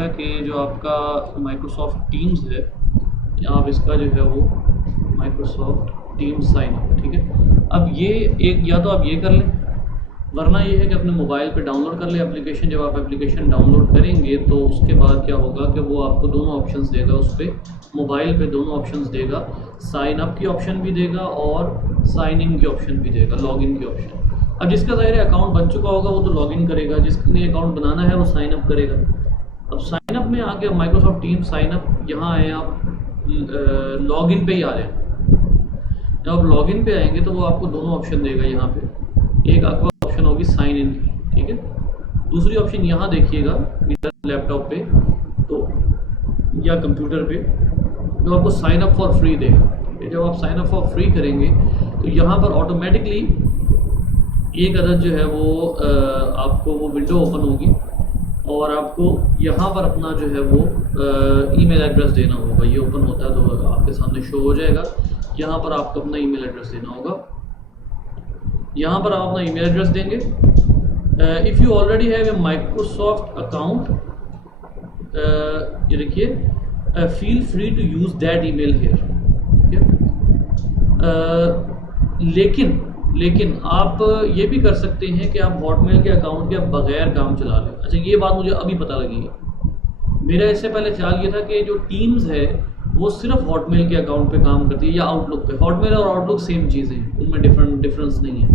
बेटा कि जो आपका माइक्रोसॉफ्ट टीम्स है, आप इसका जो है वो माइक्रोसॉफ्ट टीम्स साइन अप, ठीक है। अब ये एक या तो आप ये कर लें, वरना ये है कि अपने मोबाइल पे डाउनलोड कर ले एप्लीकेशन। जब आप एप्लीकेशन डाउनलोड करेंगे तो उसके बाद क्या होगा कि वो आपको दोनों ऑप्शंस देगा, उस पर मोबाइल पे दोनों ऑप्शंस देगा, साइन अप की ऑप्शन भी देगा और साइन इन की ऑप्शन भी देगा, लॉग इन की ऑप्शन। अब जिसका ज़ाहिर है अकाउंट बन चुका होगा वो तो लॉग इन करेगा, जिसने अकाउंट बनाना है वो साइन अप करेगा। अब साइन अप में आके माइक्रोसॉफ्ट टीम साइन अप यहाँ आए, आप लॉग इन पे ही आ जाए। जब आप लॉग इन पे आएंगे तो वो आपको दोनों ऑप्शन देगा यहाँ पे, एक आपका ऑप्शन होगी साइन इन की, ठीक है। दूसरी ऑप्शन यहाँ देखिएगा इधर लैपटॉप पे तो या कंप्यूटर पे, तो आपको साइन अप फॉर फ्री देगा, ठीक है। जब आप साइन अप फॉर फ्री करेंगे तो यहाँ पर ऑटोमेटिकली एक अदद जो है वो आपको वो विंडो ओपन होगी और आपको यहाँ पर अपना जो है वो ईमेल एड्रेस देना होगा। ये ओपन होता है तो आपके सामने शो हो जाएगा। यहाँ पर आपको अपना ईमेल एड्रेस देना होगा, यहाँ पर आप अपना ईमेल एड्रेस देंगे। If you already have a Microsoft account, ये देखिए, feel free to use that email here, ठीक है। लेकिन आप ये भी कर सकते हैं कि आप हॉटमेल के अकाउंट के बगैर काम चला लें। अच्छा, ये बात मुझे अभी पता लगी है। मेरा इससे पहले ख्याल ये था कि जो टीम्स है वो सिर्फ हॉटमेल के अकाउंट पे काम करती है या आउटलुक पे। हॉटमेल और आउटलुक सेम चीज़ें हैं, उनमें डिफरेंस नहीं है।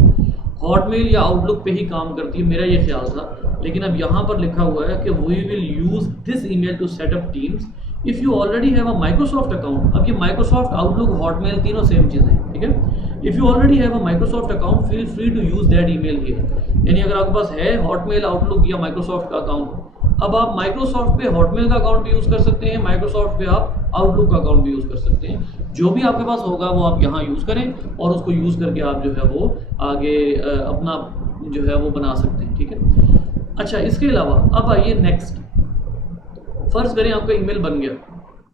हॉटमेल या आउटलुक पे ही काम करती है, मेरा ये ख्याल था। लेकिन अब यहाँ पर लिखा हुआ है कि we will use this email to set up Teams if you already have a Microsoft account. अब ये माइक्रोसॉफ्ट, आउटलुक, हॉटमेल तीनों सेम चीज़ें हैं, ठीक है। If you already have a Microsoft account feel free to use that email here. यानी अगर आपके पास है हॉटमेल, आउटलुक या माइक्रोसॉफ्ट का अकाउंट, अब आप माइक्रोसॉफ्ट पे हॉटमेल का अकाउंट भी यूज़ कर सकते हैं, माइक्रोसॉफ्ट पे आप आउटलुक का अकाउंट भी यूज़ कर सकते हैं। जो भी आपके पास होगा वो आप यहाँ यूज़ करें और उसको यूज़ करके आप जो है वो आगे अपना जो है वो बना सकते हैं, ठीक है। अच्छा, इसके अलावा अब आइए नेक्स्ट। फ़र्ज़ करें आपका ईमेल बन गया,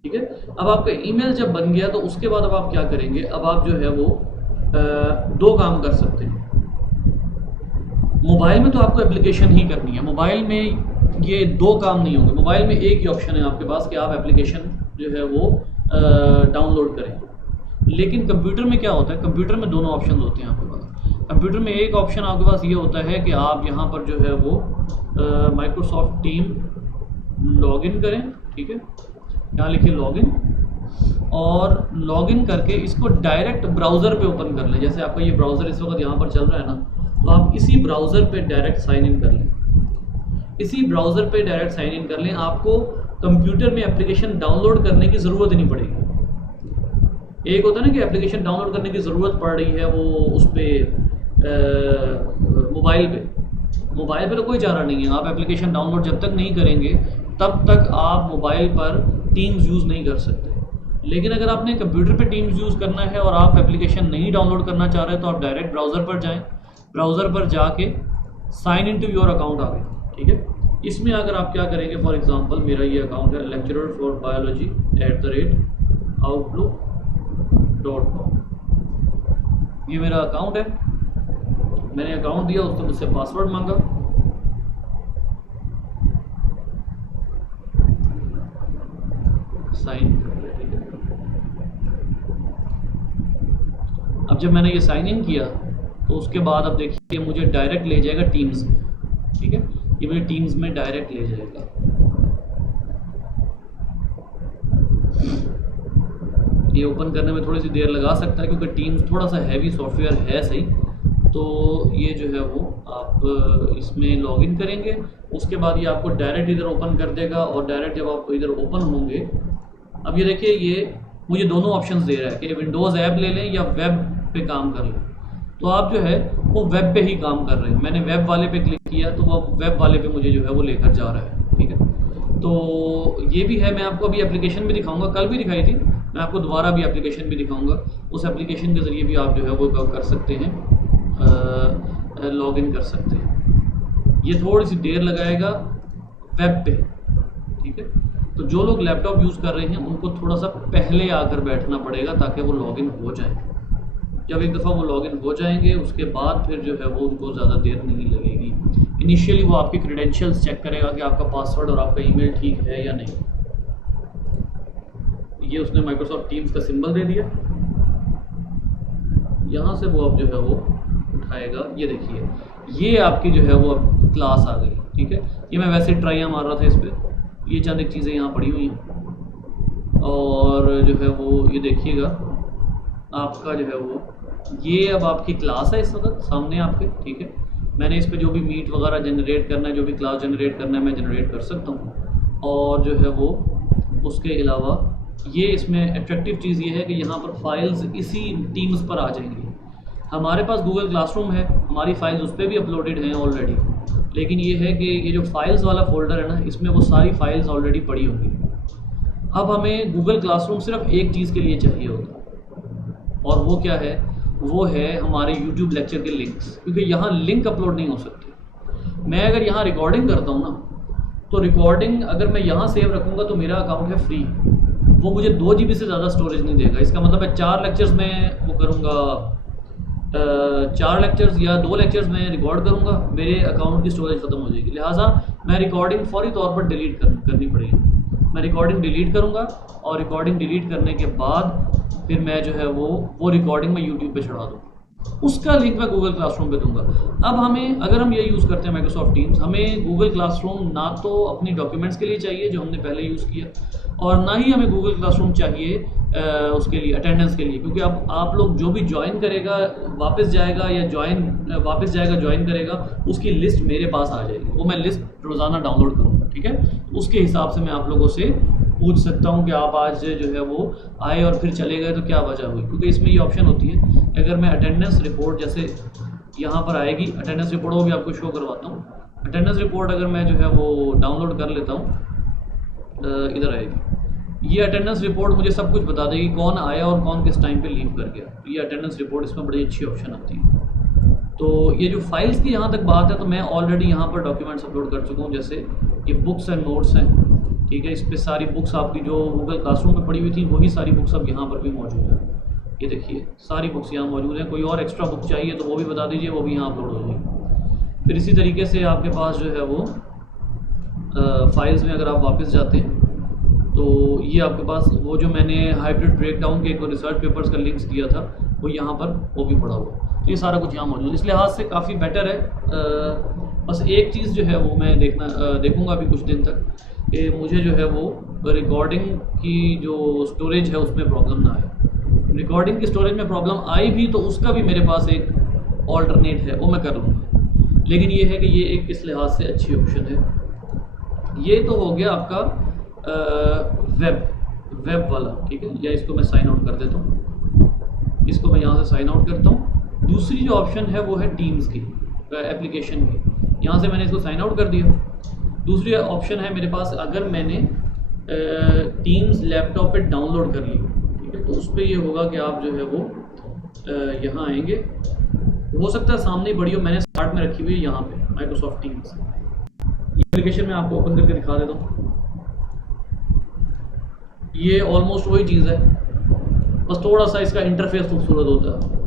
ठीक है। अब आपका ईमेल जब बन गया तो उसके बाद अब आप क्या करेंगे, अब आप जो है वो दो काम कर सकते हैं। मोबाइल में तो आपको एप्लीकेशन ही करनी है, मोबाइल में ये दो काम नहीं होंगे। मोबाइल में एक ही ऑप्शन है आपके पास कि आप एप्लीकेशन जो है वो डाउनलोड करें। लेकिन कंप्यूटर में क्या होता है, कंप्यूटर में दोनों ऑप्शन होते हैं आपके पास। कंप्यूटर में एक ऑप्शन आपके पास ये होता है कि आप यहाँ पर जो है वो माइक्रोसॉफ्ट टीम लॉगिन करें, ठीक है। यहाँ लिखिए लॉगिन, और लॉगिन करके इसको डायरेक्ट ब्राउज़र पे ओपन कर लें। जैसे आपका ये ब्राउज़र इस वक्त यहाँ पर चल रहा है ना, तो आप इसी ब्राउज़र पे डायरेक्ट साइन इन कर लें। इसी ब्राउज़र पे डायरेक्ट साइन इन कर लें, आपको कंप्यूटर में एप्लीकेशन डाउनलोड करने की ज़रूरत ही नहीं पड़ेगी। एक होता है ना कि एप्लीकेशन डाउनलोड करने की ज़रूरत पड़ रही है वो उस पर मोबाइल पे तो कोई चारा नहीं है। आप एप्लीकेशन डाउनलोड जब तक नहीं करेंगे तब तक आप मोबाइल पर टीम्स यूज़ नहीं कर सकते। लेकिन अगर आपने कंप्यूटर पे टीम्स यूज़ करना है और आप एप्लीकेशन नहीं डाउनलोड करना चाह रहे तो आप डायरेक्ट ब्राउज़र पर जाएं, ब्राउज़र पर जाके sign in to your account आ गए, ठीक है। इसमें अगर आप क्या करेंगे, फॉर एग्जांपल मेरा ये अकाउंट है लेक्चरर फॉर बायोलॉजी @outlook.com, ये मेरा अकाउंट है। मैंने अकाउंट दिया, उसने मुझसे पासवर्ड मांगा, साइन कर लिया, ठीक है। अब जब मैंने ये साइन इन किया तो उसके बाद अब देखिए मुझे डायरेक्ट ले जाएगा टीम्स, ठीक है। ये मुझे टीम्स में डायरेक्ट ले जाएगा। ये ओपन करने में थोड़ी सी देर लगा सकता है क्योंकि टीम्स थोड़ा सा हैवी सॉफ्टवेयर है, सही। तो ये जो है वो आप इसमें लॉगिन करेंगे, उसके बाद ये आपको डायरेक्ट इधर ओपन कर देगा। और डायरेक्ट जब आप इधर ओपन होंगे, अब ये देखिए ये मुझे दोनों ऑप्शंस दे रहा है कि विंडोज़ ऐप ले लें या वेब पे काम कर लें। तो आप जो है वो वेब पे ही काम कर रहे हैं। मैंने वेब वाले पे क्लिक किया तो वो वेब वाले पे मुझे जो है वो लेकर जा रहा है, ठीक है। तो ये भी है, मैं आपको अभी एप्लीकेशन भी दिखाऊंगा, कल भी दिखाई थी, मैं आपको दोबारा भी एप्लीकेशन भी दिखाऊंगा। उस एप्लीकेशन के ज़रिए भी आप जो है वो कर सकते हैं, लॉगिन कर सकते हैं। ये थोड़ी सी देर लगाएगा वेब पे, ठीक है। तो जो लोग लैपटॉप यूज़ कर रहे हैं उनको थोड़ा सा पहले आकर बैठना पड़ेगा ताकि वो लॉगिन हो जाए। जब एक दफ़ा वो लॉगिन हो जाएंगे उसके बाद फिर जो है वो उनको ज़्यादा देर नहीं लगेगी। इनिशियली वो आपके क्रेडेंशियल्स चेक करेगा कि आपका पासवर्ड और आपका ईमेल ठीक है या नहीं। ये उसने माइक्रोसॉफ्ट टीम्स का सिंबल दे दिया, यहाँ से वो अब जो है वो उठाएगा। ये देखिए ये आपकी जो है वो अब क्लास आ गई, ठीक है। ये मैं वैसे ट्राइयाँ मार रहा था इस पर, ये चंद एक चीज़ें यहाँ पड़ी हुई हैं और जो है वो ये देखिएगा आपका जो है वो ये अब आपकी क्लास है इस वक्त सामने आपके, ठीक है। मैंने इस पर जो भी मीट वगैरह जनरेट करना है, जो भी क्लास जनरेट करना है मैं जनरेट कर सकता हूँ। और जो है वो उसके अलावा ये इसमें अट्रैक्टिव चीज़ ये है कि यहाँ पर फाइल्स इसी टीम्स पर आ जाएंगी। हमारे पास गूगल क्लासरूम है, हमारी फाइल्स उस पर भी अपलोडेड हैं ऑलरेडी, लेकिन ये है कि ये जो फाइल्स वाला फोल्डर है ना, इसमें वो सारी फाइल्स ऑलरेडी पड़ी होंगी। अब हमें गूगल क्लासरूम सिर्फ एक चीज़ के लिए चाहिए होता, और वो क्या है, वो है हमारे YouTube लेक्चर के लिंक्स, क्योंकि यहाँ लिंक अपलोड नहीं हो सकते। मैं अगर यहाँ रिकॉर्डिंग करता हूँ ना, तो रिकॉर्डिंग अगर मैं यहाँ सेव रखूँगा तो मेरा अकाउंट है फ्री, वो मुझे 2 GB से ज़्यादा स्टोरेज नहीं देगा। इसका मतलब है 4 लेक्चर्स में वो करूँगा, 4 लेक्चर्स या 2 लेक्चर्स में रिकॉर्ड करूँगा, मेरे अकाउंट की स्टोरेज ख़त्म हो जाएगी। लिहाजा मैं रिकॉर्डिंग फौरी तौर पर डिलीट करनी पड़ेगी। मैं रिकॉर्डिंग डिलीट करूँगा और रिकॉर्डिंग डिलीट करने के बाद फिर मैं जो है वो रिकॉर्डिंग में यूट्यूब पे चढ़ा दूँ, उसका लिंक मैं गूगल क्लासरूम पे दूंगा। अब हमें, अगर हम ये यूज़ करते हैं माइक्रोसॉफ्ट टीम्स, हमें गूगल क्लासरूम ना तो अपनी डॉक्यूमेंट्स के लिए चाहिए जो हमने पहले यूज़ किया, और ना ही हमें गूगल क्लासरूम चाहिए उसके लिए अटेंडेंस के लिए, क्योंकि अब आप लोग जो भी ज्वाइन करेगा वापस जाएगा या ज्वाइन करेगा, उसकी लिस्ट मेरे पास आ जाएगी। वो मैं लिस्ट रोज़ाना डाउनलोड करूँगा, ठीक है। उसके हिसाब से मैं आप लोगों से पूछ सकता हूँ कि आप आज जो है वो आए और फिर चले गए तो क्या वजह हुई, क्योंकि इसमें ये ऑप्शन होती है। अगर मैं अटेंडेंस रिपोर्ट, जैसे यहाँ पर आएगी अटेंडेंस रिपोर्ट, वो भी आपको शो करवाता हूँ। अटेंडेंस रिपोर्ट अगर मैं जो है वो डाउनलोड कर लेता हूँ, इधर आएगी ये अटेंडेंस रिपोर्ट, मुझे सब कुछ बता देगी कौन आया और कौन किस टाइम पे लीव कर गया। ये अटेंडेंस रिपोर्ट इसमें बड़ी अच्छी ऑप्शन आती है। तो ये जो फाइल्स की यहाँ तक बात है, तो मैं ऑलरेडी यहाँ पर डॉक्यूमेंट्स अपलोड कर चुका हूँ। जैसे ये बुक्स एंड नोट्स हैं, ठीक है। इस पर सारी बुक्स आपकी जो गूगल क्लासरूम में पड़ी हुई थी, वही सारी बुक्स अब यहाँ पर भी मौजूद है। ये देखिए सारी बुक्स यहाँ मौजूद हैं। कोई और एक्स्ट्रा बुक चाहिए तो वो भी बता दीजिए, वो भी यहाँ अपलोड हो जाएगी। फिर इसी तरीके से आपके पास जो है वो फाइल्स में अगर आप वापस जाते हैं तो ये आपके पास वो जो मैंने हाइब्रिड ब्रेकडाउन के एक रिसर्च पेपर्स का लिंक्स दिया था, वो यहाँ पर वो भी पड़ा हुआ। तो ये सारा कुछ यहाँ मौजूद है, इस लिहाज से काफ़ी बेटर है। बस एक चीज़ जो है वो मैं देखूँगा अभी कुछ दिन तक कि मुझे जो है वो रिकॉर्डिंग की जो स्टोरेज है उसमें प्रॉब्लम ना आए। रिकॉर्डिंग की स्टोरेज में प्रॉब्लम आई भी तो उसका भी मेरे पास एक ऑल्टरनेट है, वो मैं कर लूँगा। लेकिन ये है कि ये एक इस लिहाज से अच्छी ऑप्शन है। ये तो हो गया आपका वेब वाला, ठीक है। या इसको मैं साइन आउट कर देता हूँ, इसको मैं यहाँ से साइन आउट करता हूँ। दूसरी जो ऑप्शन है वो है टीम्स की, एप्लीकेशन की। यहाँ से मैंने इसको साइन आउट कर दिया। दूसरी ऑप्शन है मेरे पास, अगर मैंने टीम्स लैपटॉप पे डाउनलोड कर ली, ठीक है, तो उस पर ये होगा कि आप जो है वो यहाँ आएंगे। हो सकता है सामने ही बड़ी हो, मैंने स्टार्ट में रखी हुई है यहाँ पे माइक्रोसॉफ्ट टीम्स। ये एप्लीकेशन मैं आपको ओपन करके दिखा देता हूँ। ये ऑलमोस्ट वही चीज़ है, बस थोड़ा सा इसका इंटरफेस खूबसूरत होता है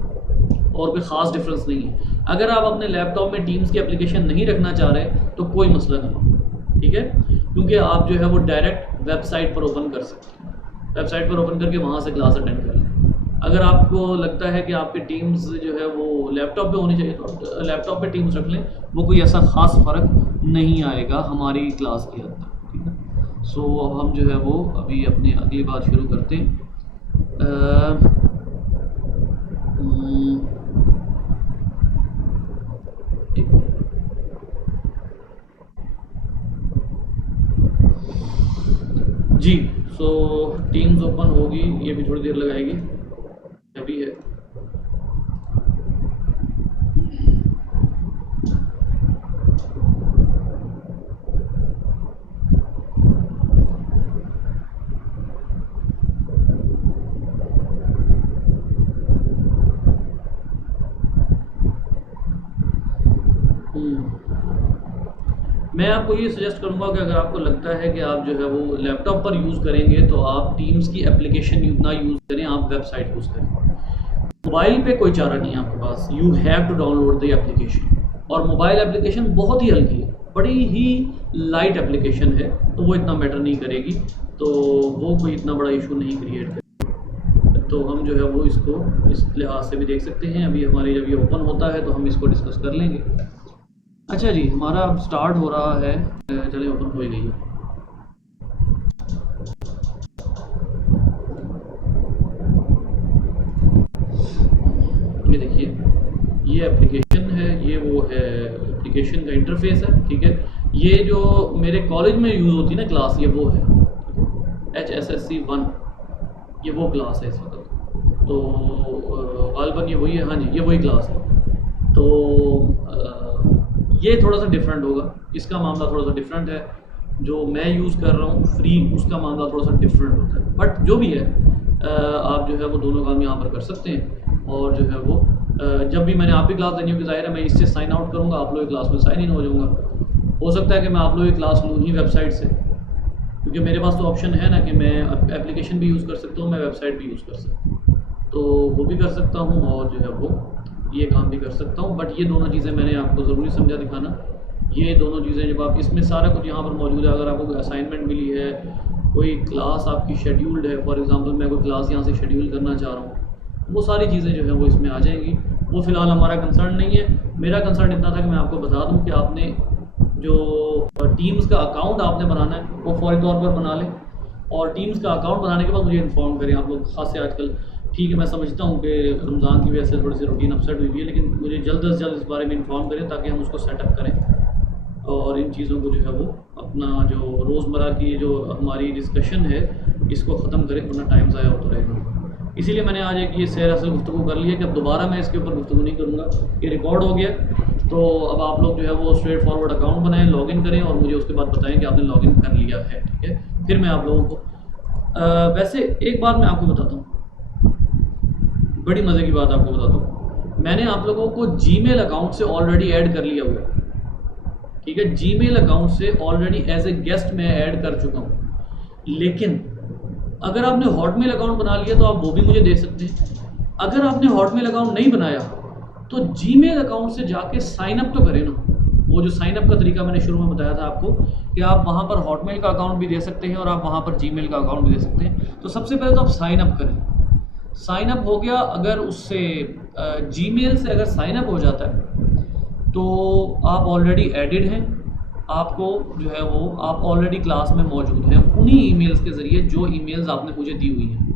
और कोई ख़ास डिफरेंस नहीं है। अगर आप अपने लैपटॉप में टीम्स की एप्लीकेशन नहीं रखना चाह रहे तो कोई मसला नहीं, ठीक है, क्योंकि आप जो है वो डायरेक्ट वेबसाइट पर ओपन कर सकते हैं। वेबसाइट पर ओपन करके वहाँ से क्लास अटेंड कर लें। अगर आपको लगता है कि आपके टीम्स जो है वो लैपटॉप पे होनी चाहिए तो लैपटॉप पे टीम्स रख लें, वो कोई ऐसा ख़ास फ़र्क नहीं आएगा हमारी क्लास के अंदर, ठीक है। सो अब हम जो है वो अभी अपनी अगली बात शुरू करते हैं। जी, सो टीम्स ओपन होगी, ये भी थोड़ी देर लगाएगी, अभी है। मैं आपको ये सजेस्ट करूंगा कि अगर आपको लगता है कि आप जो है वो लैपटॉप पर यूज़ करेंगे तो आप टीम्स की एप्लीकेशन ना यूज़ करें, आप वेबसाइट यूज़ करें। मोबाइल पे कोई चारा नहीं है आपके पास, you have to download the application, और मोबाइल एप्लीकेशन बहुत ही हल्की है, बड़ी ही लाइट एप्लीकेशन है, तो वो इतना मैटर नहीं करेगी, तो वो कोई इतना बड़ा इशू नहीं क्रिएट करेगी। तो हम जो है वो इसको इस लिहाज से भी देख सकते हैं। अभी हमारे जब ये ओपन होता है तो हम इसको डिस्कस कर लेंगे। अच्छा जी, हमारा अब स्टार्ट हो रहा है, चलिए ओपन हो ही गई है। ये देखिए, ये एप्लीकेशन है, ये वो है एप्लीकेशन का इंटरफेस है, ठीक है। ये जो मेरे कॉलेज में यूज़ होती है ना क्लास, ये वो है HSSC 1, ये वो क्लास है इस वक्त। तो गालबन ये वही है, हाँ जी ये वही क्लास है। तो ये थोड़ा सा डिफरेंट होगा, इसका मामला थोड़ा सा डिफरेंट है। जो मैं यूज़ कर रहा हूँ फ्री, उसका मामला थोड़ा सा डिफरेंट होता है, बट जो भी है आप जो है वो दोनों काम यहाँ पर कर सकते हैं। और जो है वो जब भी मैंने आप ही क्लास लेनी होगी, जाहिर है मैं इससे साइन आउट करूँगा, आप लोग की क्लास में साइन इन हो जाऊँगा। हो सकता है कि मैं आप लोगों की क्लास लूँ ही वेबसाइट से, क्योंकि मेरे पास तो ऑप्शन है ना कि मैं एप्लीकेशन भी यूज़ कर सकता हूँ, मैं वेबसाइट भी यूज़ कर सकता हूँ, तो वो भी कर सकता हूँ और जो है वो ये काम भी कर सकता हूँ। बट ये दोनों चीज़ें मैंने आपको ज़रूरी समझा दिखाना। ये दोनों चीज़ें जब आप इसमें सारा कुछ यहाँ पर मौजूद है, अगर आपको कोई असाइनमेंट मिली है, कोई क्लास आपकी शेड्यूल्ड है, फॉर एग्जांपल मैं कोई क्लास यहाँ से शेड्यूल करना चाह रहा हूँ, वो सारी चीज़ें जो है वो इसमें आ जाएंगी। वो फ़िलहाल हमारा कंसर्न नहीं है। मेरा कंसर्न इतना था कि मैं आपको बता दूँ कि आपने जो टीम्स का अकाउंट आपने बनाना है वो फौरी तौर पर बना लें, और टीम्स का अकाउंट बनाने के बाद मुझे इन्फॉर्म करें आप लोग। ख़ास से आजकल ठीक है, मैं समझता हूँ कि रमज़ान की वजह से थोड़ी सी रूटीन अपसेट हुई है, लेकिन मुझे जल्द से जल्द इस बारे में इन्फॉर्म करें ताकि हम उसको सेटअप करें और इन चीज़ों को जो है वो अपना जो रोज़मर्रा की जो हमारी डिस्कशन है इसको ख़त्म करें, वरना टाइम ज़ाया होता रहेगा। इसीलिए मैंने आज एक ये सैर असल गुफ्तगू कर ली है कि अब दोबारा मैं इसके ऊपर गुफ्तगू नहीं करूँगा। ये रिकॉर्ड हो गया, तो अब आप लोग जो है वो स्ट्रेट फॉरवर्ड अकाउंट बनाएं, लॉगिन करें और मुझे उसके बाद बताएं कि आपने लॉगिन कर लिया है, ठीक है। फिर मैं आप लोगों को वैसे एक बात मैं आपको बताता हूँ, बड़ी मज़े की बात आपको बताता हूँ। मैंने आप लोगों को जीमेल अकाउंट से ऑलरेडी ऐड कर लिया हुआ है, ठीक है। जीमेल अकाउंट से ऑलरेडी एज ए गेस्ट मैं ऐड कर चुका हूँ, लेकिन अगर आपने हॉटमेल अकाउंट बना लिया तो आप वो भी मुझे दे सकते हैं। अगर आपने हॉटमेल अकाउंट नहीं बनाया तो जीमेल अकाउंट से जाके साइन अप तो करें ना। वो जो साइन अप का तरीका मैंने शुरू में बताया था आपको कि आप वहाँ पर हॉटमेल का अकाउंट भी दे सकते हैं और आप वहाँ पर जीमेल का अकाउंट भी दे सकते हैं। तो सबसे पहले तो आप साइन अप करें। साइन अप हो गया, अगर उससे जीमेल से अगर साइन अप हो जाता है तो आप ऑलरेडी एडिड हैं, आपको जो है वो आप ऑलरेडी क्लास में मौजूद हैं उन्हीं ईमेल्स के ज़रिए जो ईमेल्स आपने मुझे दी हुई हैं।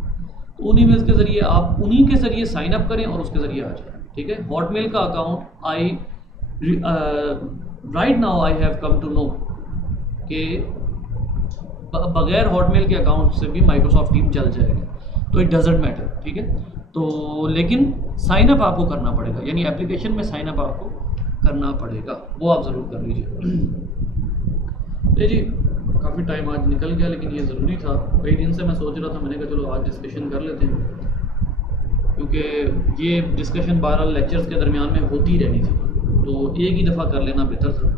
तो उन ईमेल्स के ज़रिए आप उन्हीं के ज़रिए साइन अप करें और उसके ज़रिए आ जाए, ठीक है। हॉटमेल का account right now I have come to know कि बगैर हॉटमेल के अकाउंट से भी माइक्रोसॉफ्ट टीम चल जाएगा, तो इट डजेंट मैटर, ठीक है। तो लेकिन साइन अप आपको करना पड़ेगा, यानी एप्लीकेशन में साइन अप आपको करना पड़ेगा, वो आप ज़रूर कर लीजिए। जी काफ़ी टाइम आज निकल गया, लेकिन ये ज़रूरी था। कई दिन से मैं सोच रहा था, मैंने कहा चलो आज डिस्कशन कर लेते हैं, क्योंकि ये डिस्कशन 12 लेक्चर्स के दरमियान में होती रहनी थी, तो एक ही दफ़ा कर लेना बेहतर था।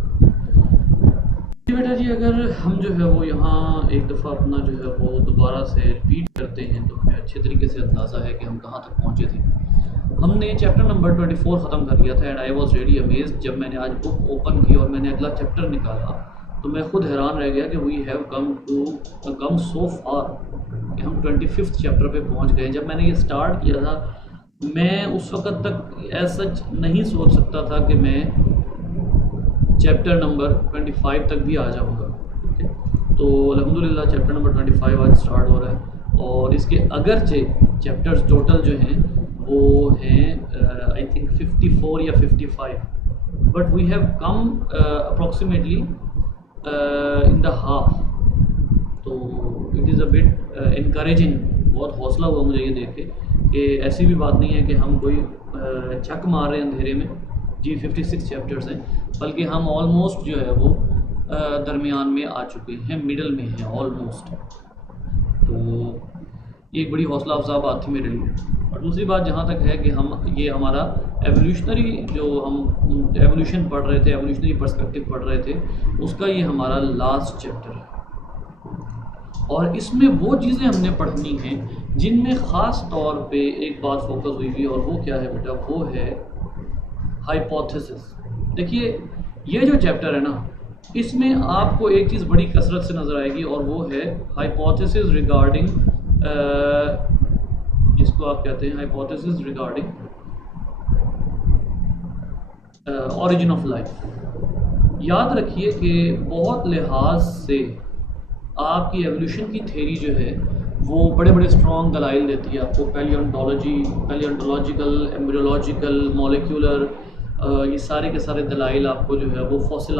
बेटा जी, अगर हम जो है वो यहाँ एक दफ़ा अपना जो है वो दोबारा से रिपीट करते हैं तो हमें अच्छे तरीके से अंदाज़ा है कि हम कहाँ तक पहुँचे थे। हमने चैप्टर नंबर 24 ख़त्म कर लिया था and I was really amazed जब मैंने आज बुक ओपन की और मैंने अगला चैप्टर निकाला तो मैं खुद हैरान रह गया कि वी हैव कम सो फार कि हम 25th चैप्टर पे पहुंच गए। जब मैंने ये स्टार्ट किया था मैं उस वक़्त तक ऐसा सच नहीं सोच सकता था कि मैं चैप्टर नंबर 25 तक भी आ जाऊंगा, ठीक है। तो अल्हम्दुलिल्लाह चैप्टर नंबर 25 आज स्टार्ट हो रहा है और इसके अगरचे चैप्टर्स टोटल जो हैं वो हैं आई थिंक 54 या 55, but we have come approximately in the half. तो it is a bit encouraging, बहुत हौसला हुआ मुझे ये देख के कि ऐसी भी बात नहीं है कि हम कोई छक मार रहे हैं अंधेरे में। जी 56 चैप्टर्स हैं, बल्कि हम ऑलमोस्ट जो है वो दरमियान में आ चुके हैं, मिडल में हैं ऑलमोस्ट। तो ये एक बड़ी हौसला अफजा बात थी मेरे लिए। और दूसरी बात जहाँ तक है कि हम ये हमारा एवोल्यूशनरी जो हम एवोल्यूशन पढ़ रहे थे, एवोल्यूशनरी पर्सपेक्टिव पढ़ रहे थे, उसका ये हमारा लास्ट चैप्टर है और इसमें वो चीज़ें हमने पढ़नी हैं जिनमें ख़ास तौर पे एक बात फोकस हुई हुई, और वो क्या है बेटा, वो है हाइपोथेसिस। देखिए ये जो चैप्टर है ना, इसमें आपको एक चीज़ बड़ी कसरत से नज़र आएगी और वो है हाइपोथेसिस रिगार्डिंग, जिसको आप कहते हैं hypothesis regarding origin of life. याद रखिए कि बहुत लिहाज से आपकी एवोल्यूशन की थ्योरी जो है वो बड़े बड़े स्ट्रॉन्ग दलाइल देती है आपको, पैलियोंटोलॉजिकल, एम्ब्रियोलॉजिकल, मॉलिक्यूलर, ये सारे के सारे दलाइल आपको जो है वो फॉसिल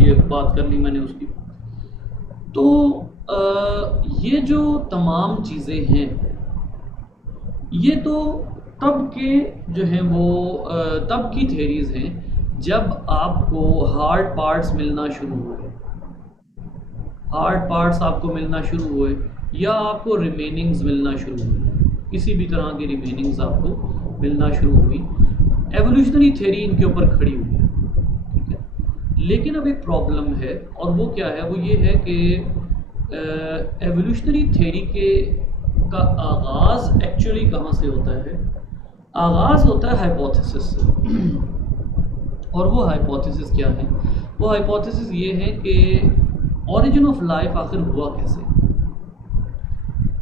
ये बात कर ली मैंने उसकी। तो ये जो तमाम चीज़ें हैं ये तो तब के जो हैं वो तब की थ्योरीज हैं जब आपको हार्ड पार्ट्स मिलना शुरू हुए, हार्ड पार्ट्स आपको मिलना शुरू हुए या आपको रिमेनिंग्स मिलना शुरू हुई, किसी भी तरह की रिमेनिंग्स आपको मिलना शुरू हुई, एवोल्यूशनरी थ्योरी इनके ऊपर खड़ी हुई है, ठीक है। लेकिन अब एक प्रॉब्लम है और वो क्या है, वो ये है कि एवोल्यूशनरी थ्योरी का आगाज़ एक्चुअली कहाँ से होता है? आगाज़ होता है हाइपोथेसिस से। और वो हाइपोथेसिस क्या है? वो हाइपोथेसिस ये है कि ऑरिजिन ऑफ लाइफ आखिर हुआ कैसे।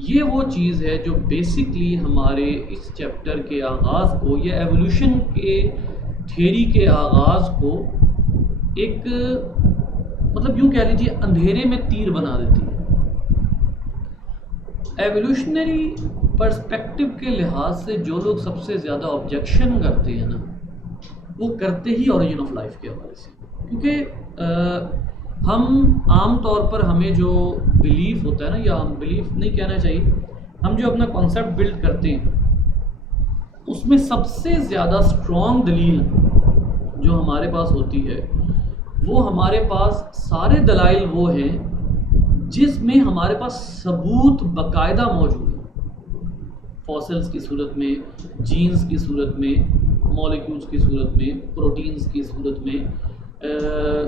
ये वो चीज़ है जो बेसिकली हमारे इस चैप्टर के आगाज़ को या एवोल्यूशन के थ्योरी के आगाज़ को एक मतलब यूँ कह लीजिए अंधेरे में तीर बना देती है। एवोल्यूशनरी पर्सपेक्टिव के लिहाज से जो लोग सबसे ज़्यादा ऑब्जेक्शन करते हैं ना, वो करते ही ऑरिजिन ऑफ लाइफ के हवाले से, क्योंकि हम आम तौर पर हमें जो बिलीफ होता है ना, या हम बिलीफ नहीं कहना चाहिए, हम जो अपना कॉन्सेप्ट बिल्ड करते हैं उसमें सबसे ज़्यादा स्ट्रॉन्ग दलील जो हमारे पास होती है वो हमारे पास सारे दलाइल वो हैं जिसमें हमारे पास सबूत बाकायदा मौजूद है, फॉसिल्स की सूरत में, जीन्स की सूरत में, मॉलिक्यूल्स की सूरत में, प्रोटीन्स की सूरत में,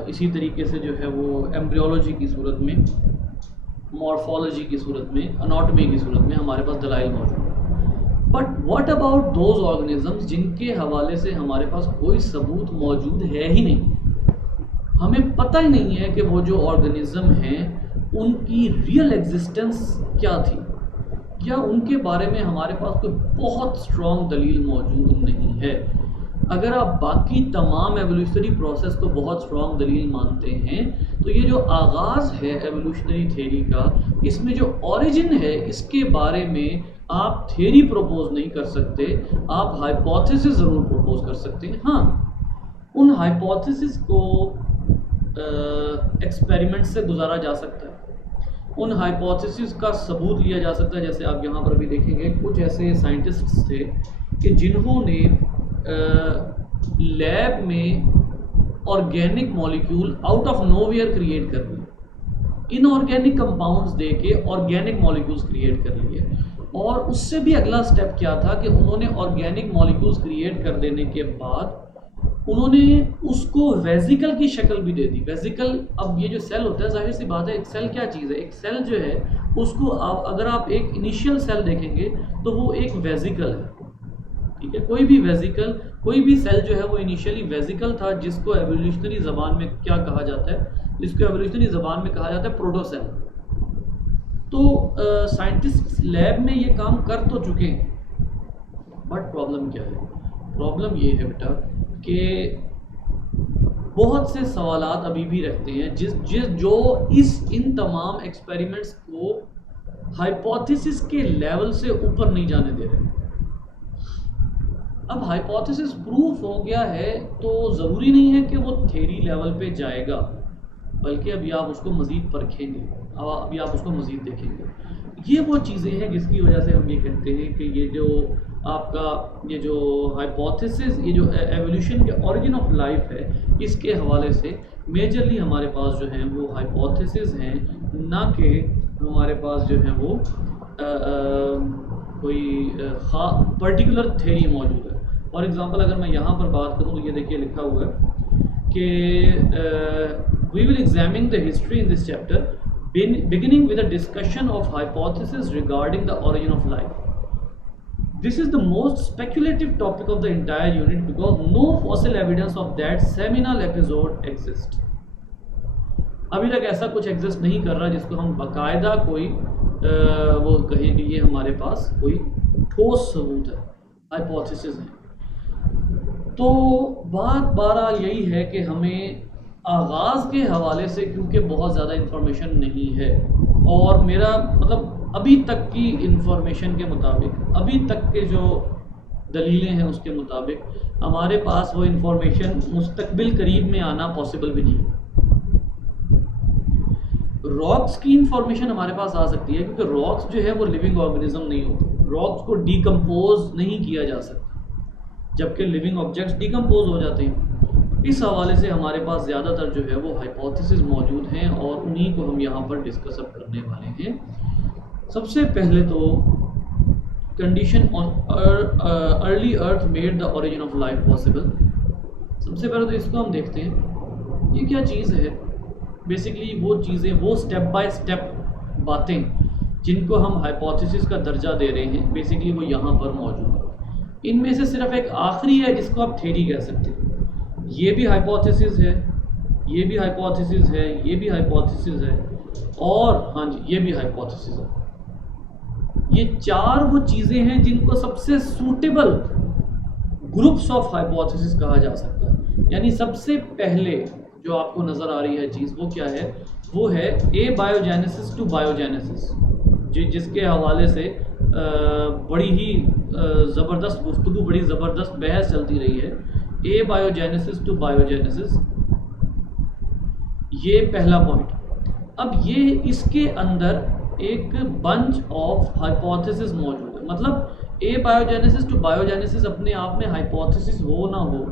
इसी तरीके से जो है वो एम्ब्रियोलॉजी की सूरत में, मॉर्फोलॉजी की सूरत में, अनाटॉमी की सूरत में हमारे पास दलाइल मौजूद है। But what about those organisms जिनके हवाले से हमारे पास कोई सबूत मौजूद है ही नहीं, हमें पता ही नहीं है कि वो जो ऑर्गेनिज्म हैं उनकी रियल एग्जिस्टेंस क्या थी, या उनके बारे में हमारे पास कोई बहुत स्ट्रॉन्ग दलील मौजूद नहीं है। अगर आप बाकी तमाम एवोल्यूशनरी प्रोसेस को बहुत स्ट्रॉन्ग दलील मानते हैं तो ये जो आगाज़ है एवोल्यूशनरी थ्योरी का, इसमें जो ओरिजिन है इसके बारे में आप थ्योरी प्रपोज नहीं कर सकते, आप हाइपोथेसिस ज़रूर प्रपोज कर सकते हैं। हाँ, उन हाइपोथेसिस को एक्सपेरिमेंट से गुजारा जा सकता है, उन हाइपोथेसिस का सबूत लिया जा सकता है। जैसे आप यहाँ पर भी देखेंगे कुछ ऐसे साइंटिस्ट्स थे कि जिन्होंने लैब में organic molecule out of nowhere create कर लिए, इनऑर्गेनिक कंपाउंड्स दे के ऑर्गेनिक मॉलिक्यूल्स क्रिएट कर लिए। और उससे भी अगला स्टेप क्या था कि उन्होंने ऑर्गेनिक मॉलिक्यूल्स क्रिएट कर देने के बाद उन्होंने उसको वेजिकल की शक्ल भी दे दी। वेजिकल, अब ये जो सेल होता है, जाहिर सी बात है एक सेल क्या चीज़ है, एक सेल जो है उसको अगर आप एक इनिशियल सेल देखेंगे तो वो एक वेजिकल है, ठीक है। कोई भी वेजिकल, कोई भी सेल जो है वो इनिशियली वेजिकल था, जिसको एवोल्यूशनरी ज़बान में क्या कहा जाता है, जिसको एवोल्यूशनरी ज़बान में कहा जाता है प्रोटोसेल। तो साइंटिस्ट लैब में ये काम कर तो चुके हैं, बट प्रॉब्लम क्या है? प्रॉब्लम ये है बेटा कि बहुत से सवालात अभी भी रहते हैं जो इन तमाम एक्सपेरिमेंट्स को हाइपोथेसिस के लेवल से ऊपर नहीं जाने दे रहे। अब हाइपोथेसिस प्रूफ हो गया है तो ज़रूरी नहीं है कि वो थ्योरी लेवल पे जाएगा, बल्कि अभी आप उसको मज़ीद परखेंगे, अभी आप उसको मज़ीद देखेंगे। ये वो चीज़ें हैं जिसकी वजह से हम ये कहते हैं कि ये जो आपका ये जो हाइपोथेसिस, ये जो एवोल्यूशन के ओरिजिन ऑफ लाइफ है, इसके हवाले से मेजरली हमारे पास जो हैं वो हाइपोथेसिस हैं, ना कि हमारे पास जो है वो कोई पर्टिकुलर थ्योरी मौजूद है। फॉर एग्ज़ाम्पल अगर मैं यहाँ पर बात करूँ तो ये देखिए लिखा हुआ है कि we will examine the history in this chapter beginning with a discussion of hypothesis regarding the origin of life. This is the most speculative topic of the entire unit because no fossil evidence of that seminal episode exists. अभी तक ऐसा कुछ exist नहीं कर रहा जिसको हम बाकायदा कोई वो कहें कि ये हमारे पास कोई ठोस सबूत है, हाइपोथेसिस है। तो बात बहरहाल यही है कि हमें आगाज़ के हवाले से क्योंकि बहुत ज़्यादा इंफॉर्मेशन नहीं है, और मेरा मतलब अभी तक की इंफॉर्मेशन के मुताबिक, अभी तक के जो दलीलें हैं उसके मुताबिक हमारे पास वो इंफॉर्मेशन मुस्तकबिल करीब में आना पॉसिबल भी नहीं। रॉक्स की इंफॉर्मेशन हमारे पास आ सकती है क्योंकि रॉक्स जो है वो लिविंग ऑर्गेनिज्म नहीं होते, रॉक्स को डिकम्पोज नहीं किया जा सकता, जबकि लिविंग ऑब्जेक्ट्स डिकम्पोज हो जाते हैं। इस हवाले से हमारे पास ज़्यादातर जो है वो हाइपोथेसिस मौजूद हैं और उन्हीं को हम यहाँ पर डिस्कस अप करने वाले हैं। सबसे पहले तो condition on early earth made the origin of life possible. सबसे पहले तो इसको हम देखते हैं, ये क्या चीज़ है। बेसिकली वो चीज़ें, वो स्टेप बाय स्टेप बातें जिनको हम हाइपोथेसिस का दर्जा दे रहे हैं, बेसिकली वो यहाँ पर मौजूद है। इनमें से सिर्फ एक आखिरी है जिसको आप थ्योरी कह सकते हैं। ये भी हाइपोथेसिस है, ये भी हाइपोथेसिस है, ये भी हाइपोथेसिस है, और हाँ जी ये भी हाइपोथेसिस है। ये चार वो चीज़ें हैं जिनको सबसे सूटेबल ग्रुप्स ऑफ हाइपोथेसिस कहा जा सकता है। यानी सबसे पहले जो आपको नज़र आ रही है चीज़ वो क्या है, वो है ए बायोजेनेसिस टू बायोजेनेसिस, जिसके हवाले से बड़ी ही ज़बरदस्त गुफ्तगू, बड़ी ज़बरदस्त बहस चलती रही है। ए बायोजेनेसिस टू बायोजेनेसिस, ये पहला पॉइंट। अब ये इसके अंदर एक बंच ऑफ हाइपोथेसिस मौजूद है। मतलब ए बायोजेनेसिस टू बायोजेनेसिस अपने आप में हाइपोथेसिस हो ना हो,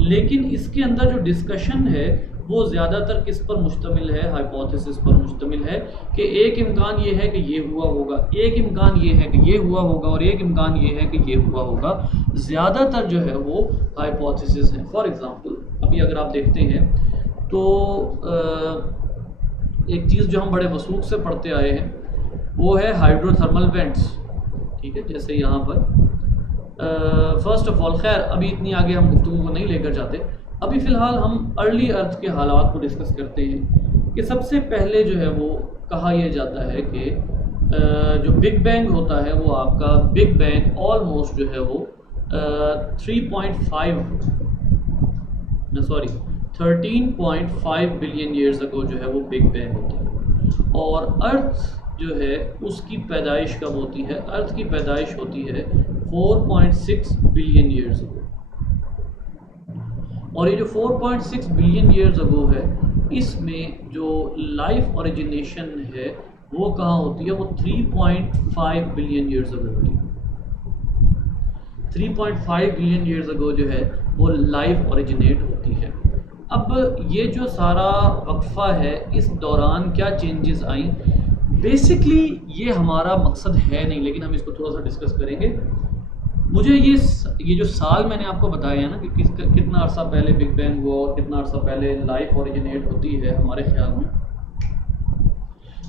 लेकिन इसके अंदर जो डिस्कशन है वो ज़्यादातर किस पर मुश्तमिल है, हाइपोथेसिस पर मुश्तमिल है कि एक इम्कान ये है कि ये हुआ होगा, एक इम्कान ये है कि ये हुआ होगा, और एक इम्कान ये है कि ये हुआ होगा। ज़्यादातर जो है वो हाइपोथेसिस है। फॉर एग्ज़ाम्पल अभी अगर आप देखते हैं तो एक चीज़ जो हम बड़े वसूख से पढ़ते आए हैं वो है हाइड्रोथर्मल वेंट्स, ठीक है। जैसे यहाँ पर फर्स्ट ऑफ ऑल, खैर अभी इतनी आगे हम गुफ्तगू को नहीं लेकर जाते, अभी फ़िलहाल हम अर्ली अर्थ के हालात को डिस्कस करते हैं कि सबसे पहले जो है वो कहा यह जाता है कि जो बिग बैंग होता है वो आपका बिग बैंग ऑलमोस्ट जो है वो 13.5 बिलियन ईयर्स अगो जो है वो बिग बैंग होता है, और अर्थ जो है उसकी पैदाइश कब होती है, अर्थ की पैदाइश होती है 4.6 बिलियन ईयर्स अगो। और ये जो 4.6 बिलियन ईयर्स अगो है, इसमें जो लाइफ ओरिजिनेशन है वो कहाँ होती है, वो 3.5 बिलियन ईयर्स अगो होती है। 3.5 बिलियन ईयर्स अगो जो है वो लाइफ ओरिजिनेट होती है। अब ये जो सारा वक्फा है, इस दौरान क्या चेंजेस आई, बेसिकली ये हमारा मकसद है नहीं, लेकिन हम इसको थोड़ा सा डिस्कस करेंगे। मुझे ये जो साल मैंने आपको बताया है ना कि कितना अरसा पहले बिग बैंग हुआ और कितना अरसा पहले लाइफ ओरिजिनेट होती है हमारे ख्याल में,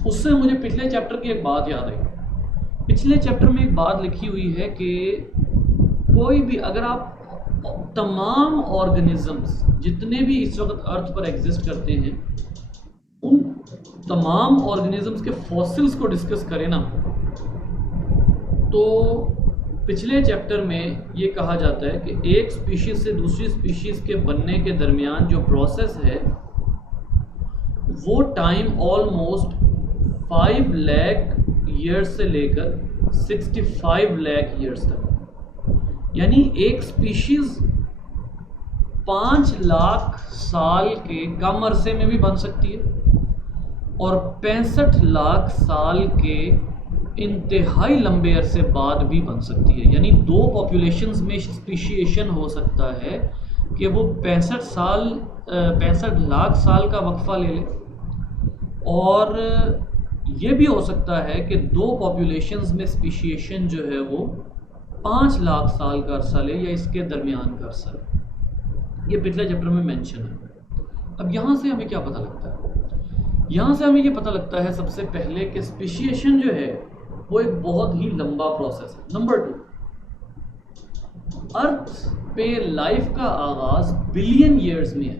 उससे मुझे पिछले चैप्टर की एक बात याद आई। पिछले चैप्टर में एक बात लिखी हुई है कि कोई भी, अगर आप तमाम ऑर्गेनिजम्स जितने भी इस वक्त अर्थ पर एग्जिस्ट करते हैं, उन तमाम ऑर्गेनिजम्स के फॉसिल्स को डिस्कस करें ना, तो पिछले चैप्टर में ये कहा जाता है कि एक स्पीशीज़ से दूसरी स्पीशीज़ के बनने के दरमियान जो प्रोसेस है वो टाइम ऑलमोस्ट 5 लाख ईयर्स से लेकर 65 लाख ईयर्स तक, यानी एक स्पीशीज़ 5 लाख साल के कम अरसे में भी बन सकती है और 65 लाख साल के इंतहाई लंबे अरसे बाद भी बन सकती है। यानी दो पॉपुलेशंस में स्पीशिएशन हो सकता है कि वो 65 लाख साल का वक्फा ले ले, और ये भी हो सकता है कि दो पॉपुलेशंस में स्पीशिएशन जो है वो 5 लाख साल का अरसा ले या इसके दरमियान का अरसा ले। ये पिछले चैप्टर में मेंशन है। अब यहाँ से हमें क्या पता लगता है, यहाँ से हमें ये पता लगता है सबसे पहले कि स्पीशिएशन जो है वो एक बहुत ही लंबा प्रोसेस है। नंबर 2, अर्थ पे लाइफ का आगाज़ बिलियन ईयर्स में है,